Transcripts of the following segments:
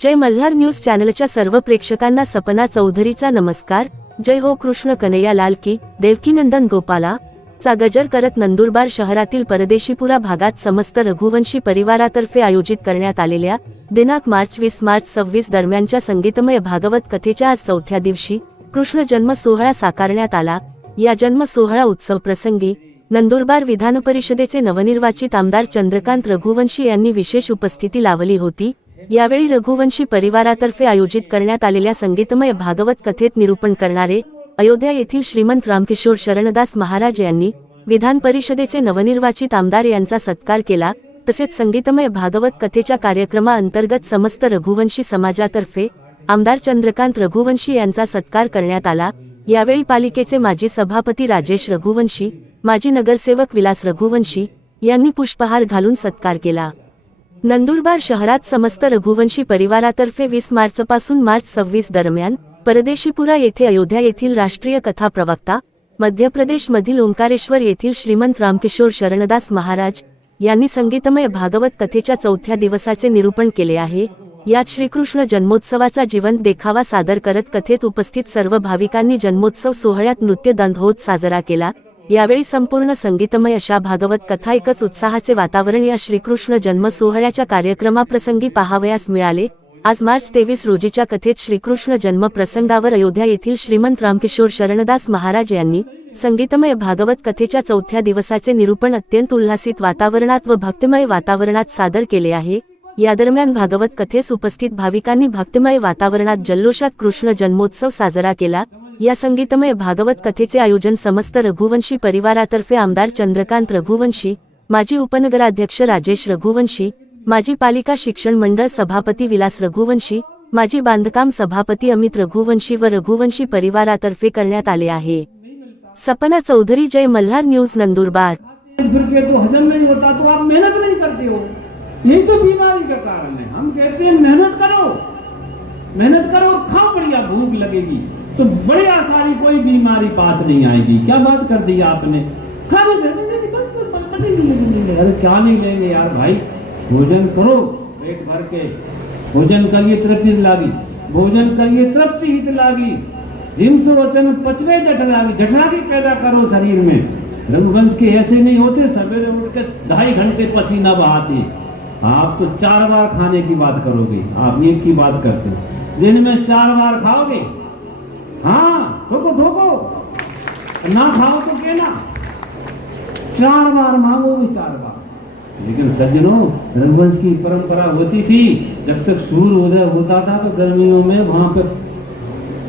जय मल्हार न्यूज चॅनलच्या सर्व प्रेक्षकांना सपना चौधरीचा नमस्कार। जय हो कृष्ण कन्हैया लाल की। देवकीनंदन गोपाला चा गजर करत नंदुरबार शहरातील परदेशीपुरा भागात समस्त रघुवंशी परिवारातर्फे आयोजित करण्यात आलेल्या दिनांक मार्च 20-26 दरम्यानच्या संगीतमय भागवत कथेच्या आज चौथ्या दिवशी कृष्ण जन्म सोहळा साकारण्यात आला। या जन्म सोहळा उत्सव प्रसंगी नंदुरबार विधान परिषदेचे नवनिर्वाचित आमदार चंद्रकांत रघुवंशी यांनी विशेष उपस्थिती लावली होती। यावेळी रघुवंशी परिवारातर्फे आयोजित करण्यात आलेल्या संगीतमय भागवत कथेत निरूपण करणारे अयोध्या येथील श्रीमंत रामकिशोर शरणदास महाराज यांनी विधान परिषदेचे नवनिर्वाचित आमदार यांचा सत्कार केला। तसेच संगीतमय भागवत कथेच्या कार्यक्रमाअंतर्गत समस्त रघुवंशी समाजातर्फे आमदार चंद्रकांत रघुवंशी यांचा सत्कार करण्यात आला। यावेळी पालिकेचे माजी सभापती राजेश रघुवंशी, माजी नगरसेवक विलास रघुवंशी यांनी पुष्पहार घालून सत्कार केला। नंदुरबार शहरात समस्त रघुवंशी परिवारातर्फे 20 मार्चपासून मार्च 26 दरम्यान परदेशीपुरा येथे अयोध्या येथील राष्ट्रीय कथा प्रवक्ता, मध्य प्रदेश मधील ओंकारेश्वर येथील श्रीमंत रामकिशोर शरणदास महाराज यांनी संगीतमय भागवत कथेच्या चौथ्या दिवसाचे निरूपण केले आहे। यात श्रीकृष्ण जन्मोत्सवाचा जिवंत देखावा सादर करत कथेत उपस्थित सर्व भाविकांनी जन्मोत्सव सोहळ्यात नृत्य दांडोत साजरा केला। यावेळी संपूर्ण संगीतमय अशा भागवत कथा एकच उत्साहाचे वातावरण या श्रीकृष्ण जन्म सोहळ्याच्या कार्यक्रमाप्रसंगी पाहावयास मिळाले। आज मार्च 23 रोजीच्या कथेत श्रीकृष्ण जन्म प्रसंगावर अयोध्या येथील श्रीमंत रामकिशोर शरणदास महाराज यांनी संगीतमय भागवत कथेच्या चौथ्या दिवसाचे निरूपण अत्यंत उल्हासित वातावरणात व भक्तिमय वातावरणात सादर केले आहे। या दरम्यान भागवत कथेस उपस्थित भाविकांनी भक्तिमय वातावरणात जल्लोषात कृष्ण जन्मोत्सव साजरा केला। या संगीतमय भागवत कथेचे आयोजन समस्त रघुवंशी परिवारातर्फे आमदार चंद्रकांत रघुवंशी, माजी उपनगराध्यक्ष राजेश रघुवंशी, माजी पालिका शिक्षण मंडळ सभापती विलास रघुवंशी, माजी बांधकाम सभापती अमित रघुवंशी व रघुवंशी परिवारातर्फे करण्यात आले आहे। सपना चौधरी, जय मल्हार न्यूज, नंदुरबार। तो हजम नहीं होता तो आप मेहनत नहीं करते हो, यही तो बीमारी का कारण है। हम कहते हैं मेहनत करो और खाओ, बढ़िया भूख लगेगी तो बढ़िया सारी कोई बीमारी पास नहीं आएगी। क्या बात कर दी आपने, खाने से नहीं, बस नहीं। अरे क्या नहीं लेंगे यार भाई, भोजन करो पेट भर के, भोजन करिए तृप्ति लागी, भोजन करिए तृप्ति हित लागी, जिम से वचन पचवे जठरागी पैदा करो शरीर में। रघुवंश के ऐसे नहीं होते सवेरे उठ के 2.5 घंटे पसीना बहाते। आप तो 4 बार खाने की बात करोगे, आप एक की बात करते हो। दिन में 4 बार खाओगे, हाँ ठोको ना खाओ तो कहना 4 बार मांगोगे, 4 बार। लेकिन सज्जनों, रघुवंश की परंपरा होती थी, जब तक सूर्य उदय होता था तो गर्मियों में वहां पर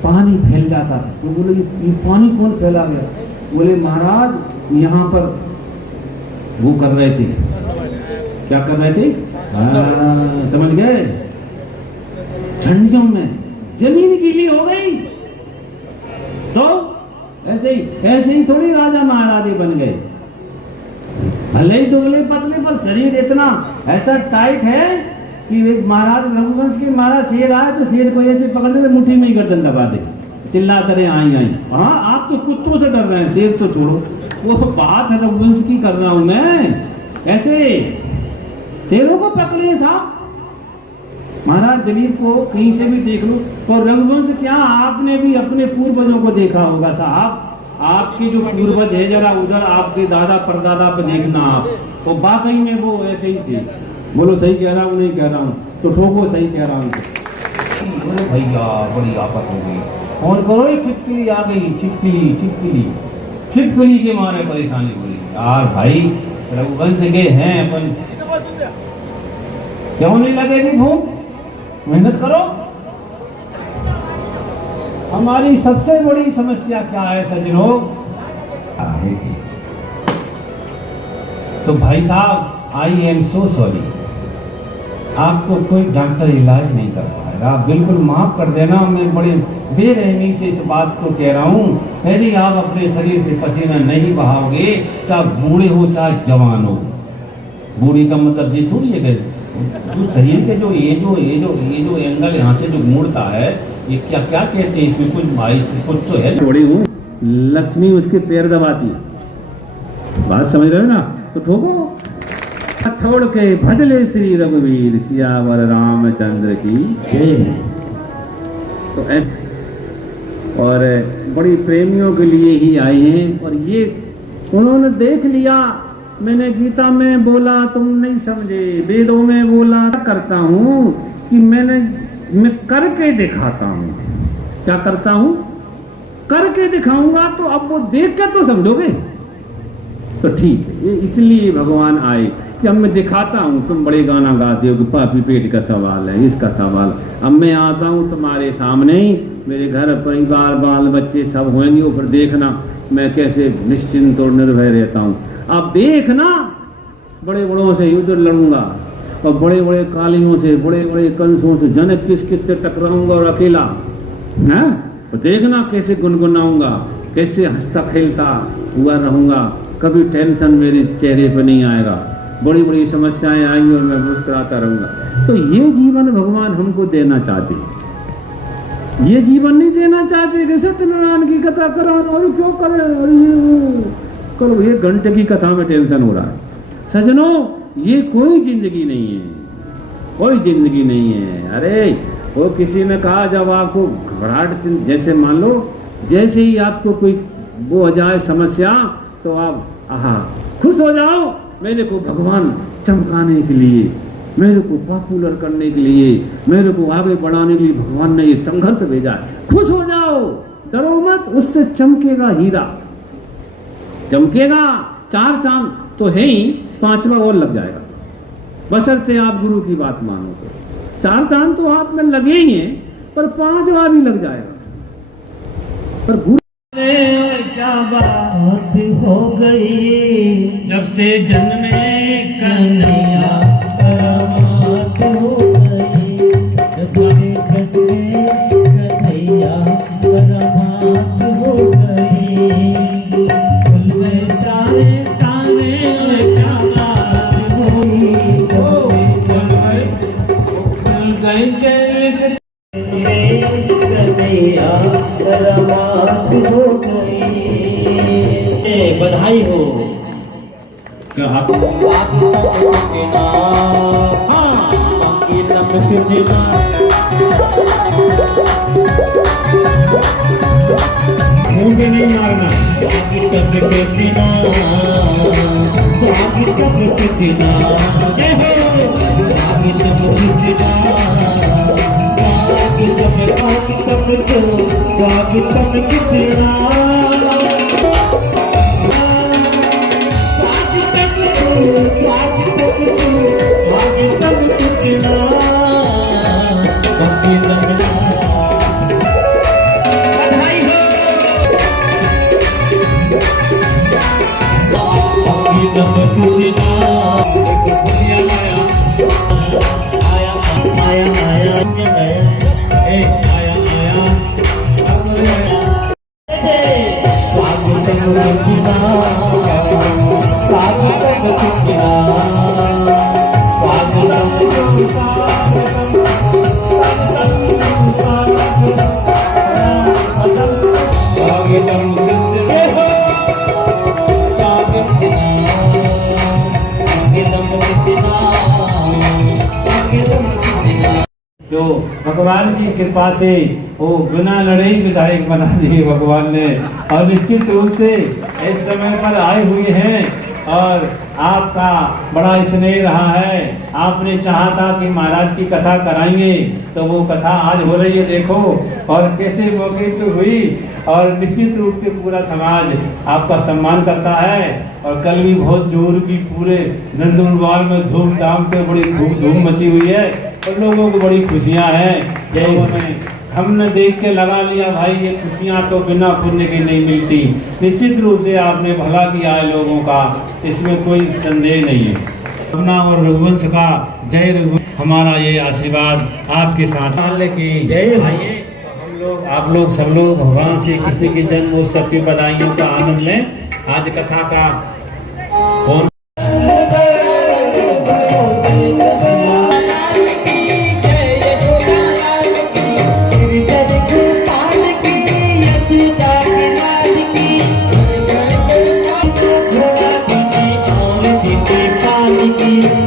पानी फैल जाता था। तो बोले ये पानी कौन फैला गया? बोले महाराज यहाँ पर वो कर रहे थे, क्या कर रहे थे? समझ गए? ठंडियों में जमीन गीली हो गई तो ऐसे ही थोड़ी राजा महाराजे बन गए। भले ही दुबले पतले पर शरीर इतना ऐसा टाइट है कि महाराज रघुवंश के महाराज शेर आए तो शेर को ऐसे पकड़ ले, मुट्ठी में ही गर्दन दबा दे, चिल्लाते रहे आई। हाँ, आप तो कुत्तों से डर रहे हैं, शेर तो छोड़ो। वो बात है रघुवंश की कर रहा हूं मैं। ऐसे शेरों को पकड़िए साहब, महाराज जलील को कहीं से भी देख लो। और रघुवंश क्या, आपने भी अपने पूर्वजों को देखा होगा साहब, आपके जो पूर्वज है जरा उधर आपके दादा परदादा पे देखना आप, तो वाकई में वो ऐसे ही थे। बोलो सही कह रहा हूँ नहीं कह रहा हूँ? तो ठोको सही कह रहा हूँ। भैया बड़ी आफत हो गई, और करो छिपकली आ गई, छिपकली के मारे परेशानी हो रही यार। भाई रघुवंश के हैं अपन, क्यों नहीं लगेगी भूख? मेहनत करो। हमारी सबसे बड़ी समस्या क्या है सज्जनों? तो भाई साहब, आई एम सो सॉरी, आपको कोई डॉक्टर इलाज नहीं कर पाएगा, आप बिल्कुल माफ कर देना। मैं बड़े बेरहमी से इस बात को कह रहा हूँ। यदि आप अपने शरीर से पसीना नहीं बहाओगे, चाहे बूढ़े हो चाहे जवान हो, बूढ़ी का मतलब ये थोड़ी है जो शरीर के जो एंगल यहाँ से जो मुड़ता है, ये क्या कहते हैं इसमें? कुछ तो है। थोड़ी हूँ लक्ष्मी उसके पैर दबाती है, बात समझ रहे हो ना? तो ठोको। छोड़ के भजले श्री रघुवीर सियावर रामचंद्र की जय। तो ऐसे और बड़ी प्रेमियों के लिए ही आए हैं। और ये उन्होंने देख लिया, मैंने गीता में बोला तुम नहीं समझे, वेदों में बोला करता हूँ कि मैं करके दिखाता हूँ। क्या करता हूँ? करके दिखाऊंगा, तो अब वो देख के तो समझोगे। तो ठीक है, ये इसलिए भगवान आए कि अब मैं दिखाता हूँ। तुम बड़े गाना गाते हो कि पापी पेट का सवाल है, इसका सवाल। अब मैं आता हूँ तुम्हारे सामने ही, मेरे घर परिवार बाल बच्चे सब होंगे, ऊपर देखना मैं कैसे निश्चिंत और निर्भय रहता हूँ। अब देखना, बड़े बड़ों से युद्ध लड़ूंगा और बड़े बड़े कालियों से, बड़े बड़े कंसों से, जन किस किस से टकराऊंगा और अकेला है। तो देखना कैसे गुनगुनाऊंगा, कैसे हंसता खेलता हुआ रहूंगा, कभी टेंशन मेरे चेहरे पर नहीं आएगा, बड़ी बड़ी समस्याएं आएंगी और मैं मुस्कुराता रहूंगा। तो ये जीवन भगवान हमको देना चाहते हैं। ये जीवन नहीं देना चाहते कि सत्यनारायण की कथा करो और क्यों करें, और ये करो, ये घंटे की कथा में टेंशन हो रहा है। सजनों, ये कोई जिंदगी नहीं है, कोई जिंदगी नहीं है। अरे वो किसी ने कहा जब आपको घबराहट, जैसे मान लो जैसे ही आपको कोई वो हो जाए समस्या, तो आप खुश हो जाओ, मेरे को भगवान चमकाने के लिए, मेरे को पॉपुलर करने के लिए, मेरे को आगे बढ़ाने के लिए भगवान ने ये संघर्ष भेजा है। खुश हो जाओ, डरो मत, उससे चमकेगा हीरा, चमकेगा। 4 चांद तो है ही, 5वां और लग जाएगा, बशर्ते आप गुरु की बात मानो तो। 4 चांद तो हाथ में लगे ही हैं, पर 5वां भी लग जाएगा। पर गुरु क्या बात हो गई, जब से जन्मे कन्हैया बात हो गई, जब से जन्मे कन्हैया बात हो गई, खुल गए सारे तारे, क्या बात हुई, खुल गए कन्हैया बात हो गई। बधाई हो। मुंह नहीं मारना, जो भगवान की कृपा से वो बिना लड़े ही विधायक बना दिए भगवान ने, और निश्चित रूप से इस समय पर आए हुए हैं। और आपका बड़ा स्नेह रहा है, आपने चाहा था कि महाराज की कथा कराएंगे, तो वो कथा आज हो रही है, देखो और कैसे मौके पे हुई। और निश्चित रूप से पूरा समाज आपका सम्मान करता है। और कल भी बहुत जोर की पूरे नंदुरबार में धूमधाम से बड़ी खूब धूम मची हुई है, और लोगों को बड़ी खुशियाँ हैं। जय, हमने देख के लगा लिया भाई, ये खुशियाँ तो बिना पुण्य की नहीं मिलती। निश्चित रूप से आपने भला किया है लोगों का, इसमें कोई संदेह नहीं है। अपना और रघुवंश का जय रघुवंश, हमारा ये आशीर्वाद आपके साथ की जय। आइए हम लोग, आप लोग, सब लोग भगवान श्री कृष्ण के जन्मोत्सव की बधाइयों का आनंद लें। आज कथा का कौन की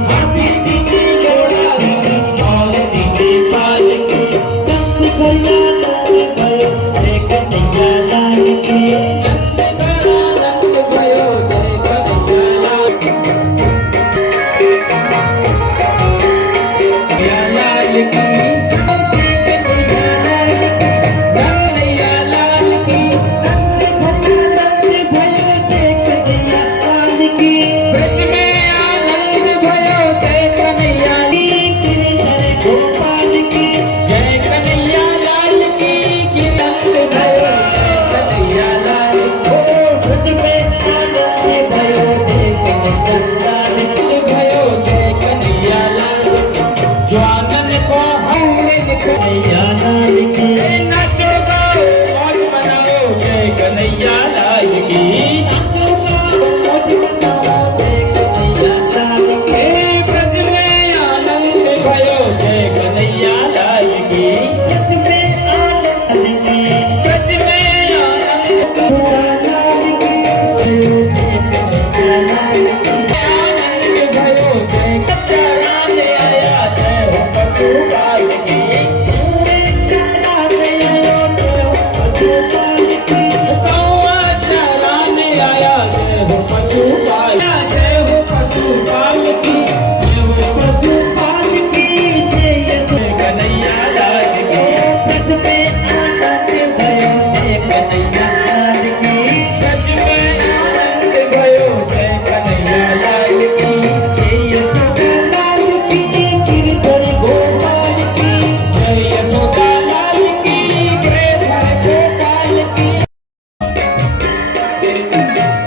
गोपाल की कौआ चराने आया जय हो पशुपाल जय हो पशुपाल की जय हो पशुपाल की जय जय कन्हैया लाल की सच में आनंद भयो जय कन्हैया लाल की सच में आनंद भयो जय कन्हैया लाल की जय यशोदा लाल की गिरधर गोपाल की जय यशोदा लाल की गिरधर गोपाल की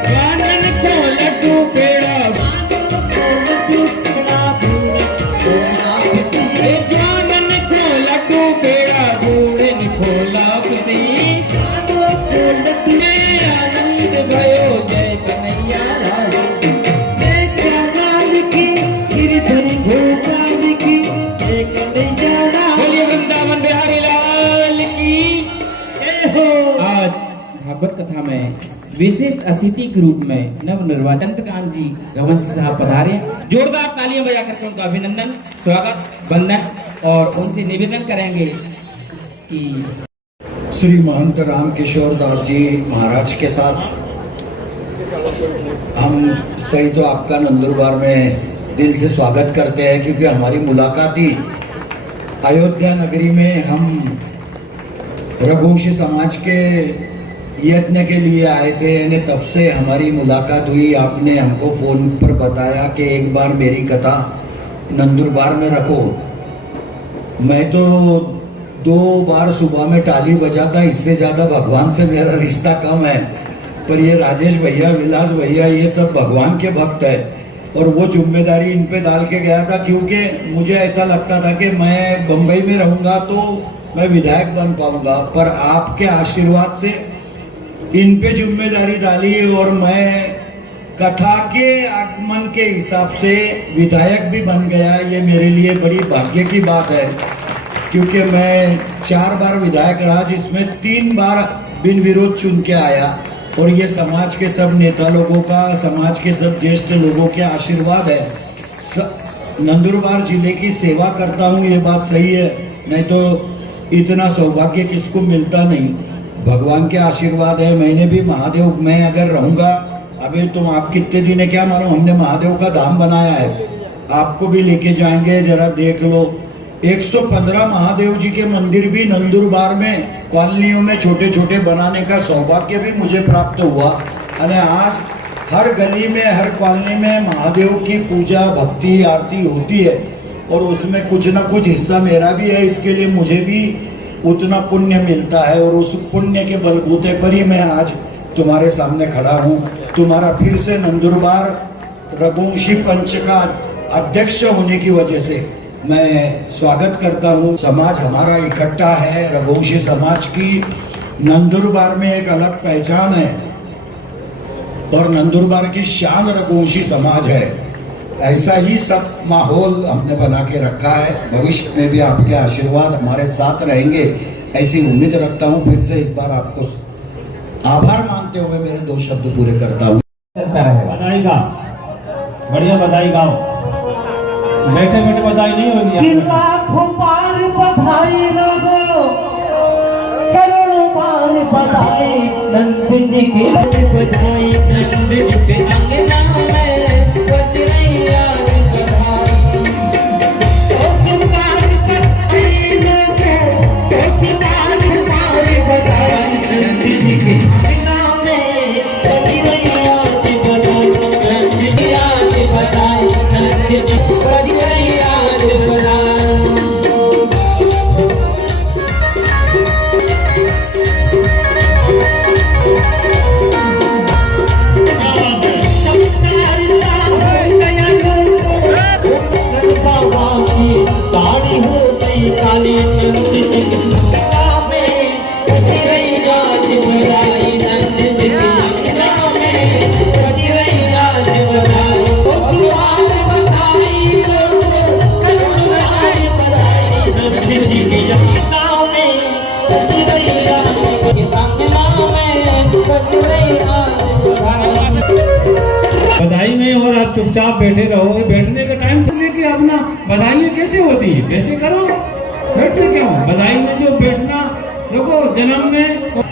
कानन को लड्डू पेड़ा जानन को लड्डू पेड़ा बूढ़न को लापती आनंद भयो जय कन्हैया लाल की जय श्यामलाल की गिरधर गोपाल की जय कन्हैया लाल बोलिए वृंदावन बिहारी लाल की जय हो। आज भागवत कथा में विशेष अतिथि के रूप में नवनिर्वाचित चंद्रकांत जी रघुवंश साहब पधारे। जोरदार तालियां बजा करके उनका अभिनंदन स्वागत वंदन और उनसे निवेदन करेंगे कि श्री महंत राम किशोर दास जी महाराज के साथ हम सही तो आपका नंदुरबार में दिल से स्वागत करते हैं, क्योंकि हमारी मुलाकात ही अयोध्या नगरी में हम रघुवंशी समाज के यज्ञ के लिए आए थे, यानी तब से हमारी मुलाकात हुई। आपने हमको फ़ोन पर बताया कि एक बार मेरी कथा नंदुरबार में रखो। मैं तो 2 बार सुबह में टाली बजाता, इससे ज़्यादा भगवान से मेरा रिश्ता कम है। पर ये राजेश भैया, विलास भैया, ये सब भगवान के भक्त है और वो जिम्मेदारी इन पे डाल के गया था, क्योंकि मुझे ऐसा लगता था कि मैं बम्बई में रहूँगा तो मैं विधायक बन पाऊँगा, पर आपके आशीर्वाद से इन पे जिम्मेदारी डाली और मैं कथा के आगमन के हिसाब से विधायक भी बन गया। ये मेरे लिए बड़ी भाग्य की बात है, क्योंकि मैं 4 बार विधायक रहा, जिसमें 3 बार बिन विरोध चुन के आया। और ये समाज के सब नेता लोगों का, समाज के सब ज्येष्ठ लोगों के आशीर्वाद है। नंदुरबार जिले की सेवा करता हूँ, ये बात सही है, नहीं तो इतना सौभाग्य किसको मिलता नहीं। भगवान के आशीर्वाद है। मैंने भी महादेव, मैं अगर रहूँगा, अभी तुम आप कितने दिन है क्या मालूम, हमने महादेव का धाम बनाया है, आपको भी लेके जाएंगे, जरा देख लो। 115 महादेव जी के मंदिर भी नंदुरबार में कॉलोनियों में छोटे छोटे बनाने का सौभाग्य भी मुझे प्राप्त हुआ। अरे आज हर गली में, हर कॉलोनी में महादेव की पूजा, भक्ति, आरती होती है और उसमें कुछ ना कुछ हिस्सा मेरा भी है। इसके लिए मुझे भी उतना पुण्य मिलता है और उस पुण्य के बलबूते पर ही मैं आज तुम्हारे सामने खड़ा हूँ। तुम्हारा फिर से नंदुरबार रघुवंशी पंच का अध्यक्ष होने की वजह से मैं स्वागत करता हूँ। समाज हमारा इकट्ठा है, रघुवंशी समाज की नंदुरबार में एक अलग पहचान है और नंदुरबार की शान रघुवंशी समाज है। ऐसा ही सब माहौल हमने बना के रखा है। भविष्य में भी आपके आशीर्वाद हमारे साथ रहेंगे, ऐसी उम्मीद रखता हूँ। फिर से एक बार आपको आभार मानते हुए मेरे 2 शब्द पूरे करता हूँ। बधाई गाओ, बढ़िया बधाई गाओ, बैठे बैठे बधाई नहीं होगी। लाखों पार बधाई लोगो, करोड़ों पार बधाई, नंद जी की बधाई, नंद जी के अंगना में बज रही आज बधाई। तो तुम्हार बधाई लोगो, तो तुम्हार बधाई, नंद जी के अंगना में बज रही आज बधाई, नंद जी आज बधाई, नंद जी बज रही आज बधाई। ताड़ी हो गई काली नंद जी की अंगना में बज रही आज बधाई, नंद जी की अंगना में बज रही आज बधाई। ओ तुम्हार बधाई लोगो, तुम्हार बधाई, नंद जी की अंगना में बज रही आज बधाई में और आप चुपचाप बैठे रहो। बैठने का टाइम चलने की अपना बधाई कैसे होती है, कैसे करो, बैठते क्यों? बधाई में जो बैठना देखो जन्म में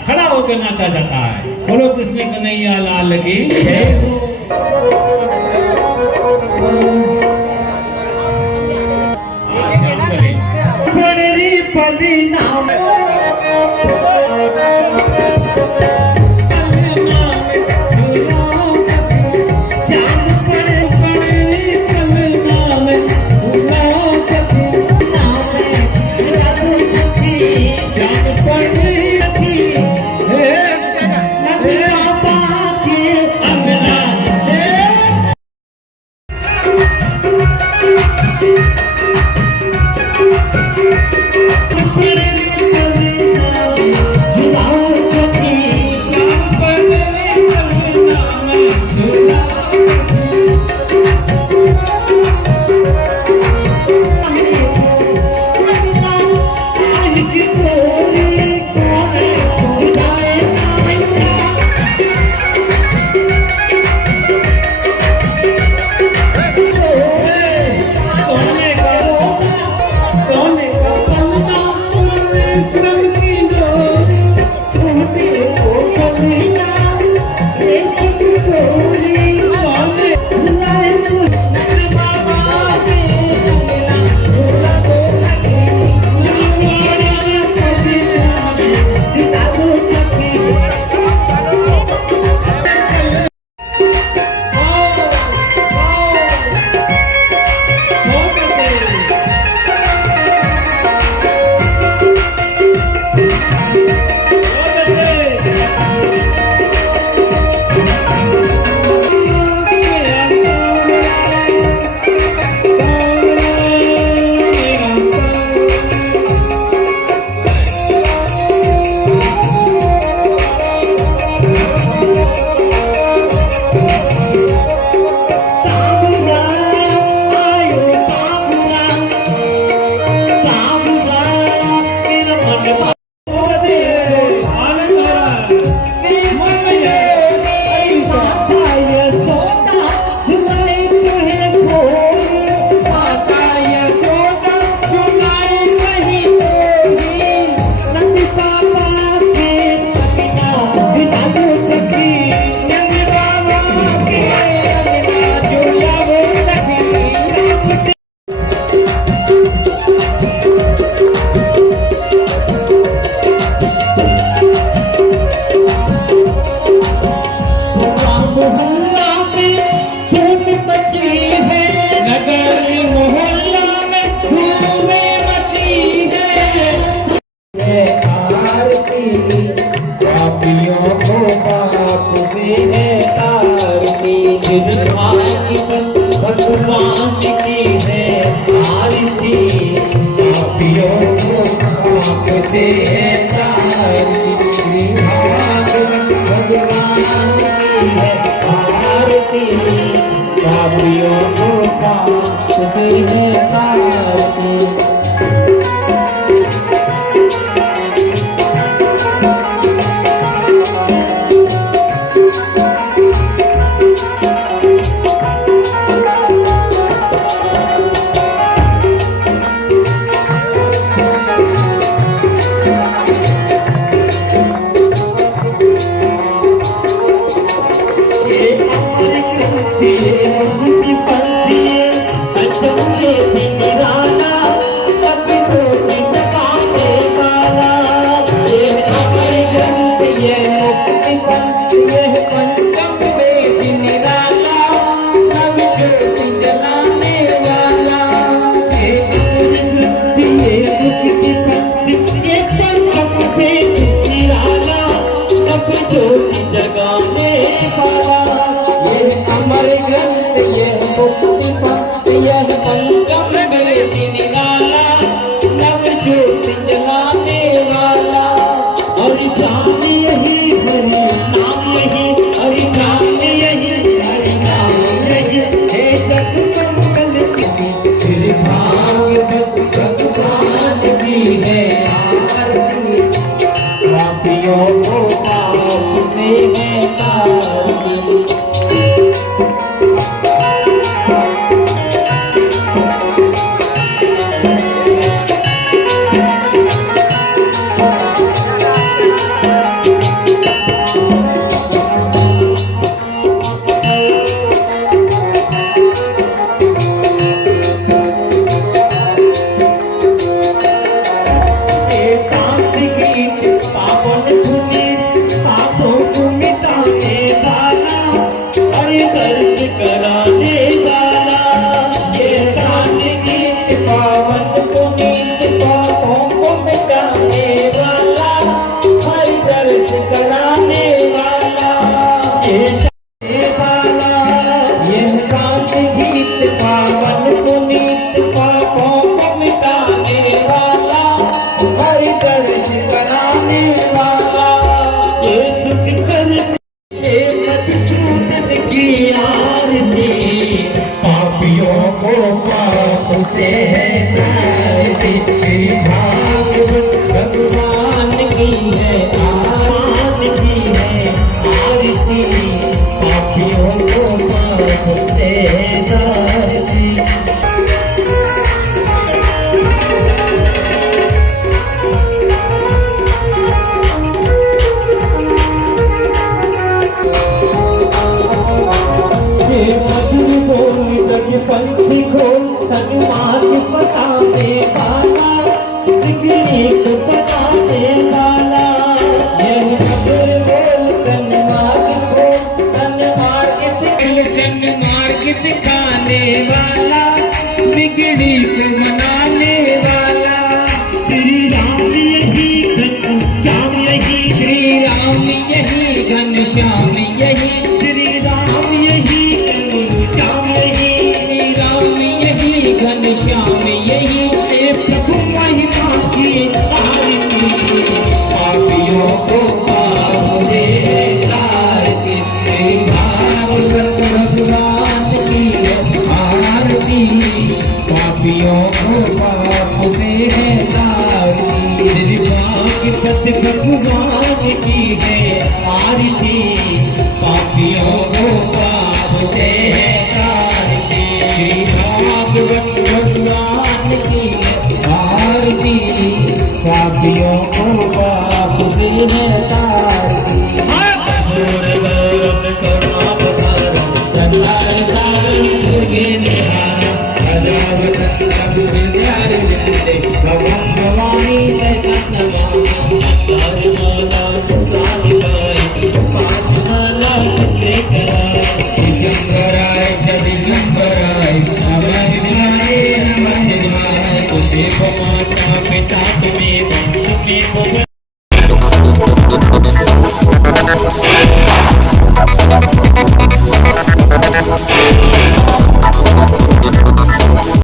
खड़ा होकर नाचा जाता है। बोलो कृष्ण कन्हैया लाल की जय हो। पड़री पदी नाम जान पड़े पड़री पदी नाम जान पड़े थी नदिया बाकी अंगना भगवान की है आरती पापियों को पाप से तारती भगवान की है आरती पापियों को पाप से तारती श्याम यही श्री राम यही श्याम यही राम यही घन श्याम यही हे प्रभु महिमा की आरती पापियों को पाप से तारती भागवत भगवान की आरती पापियों को पाप से तारती भागवत भगवान की है आरती पापियों को पाप से तारती भागवत भगवान की आरती पापियों को पाप से तारती भगवान भवानी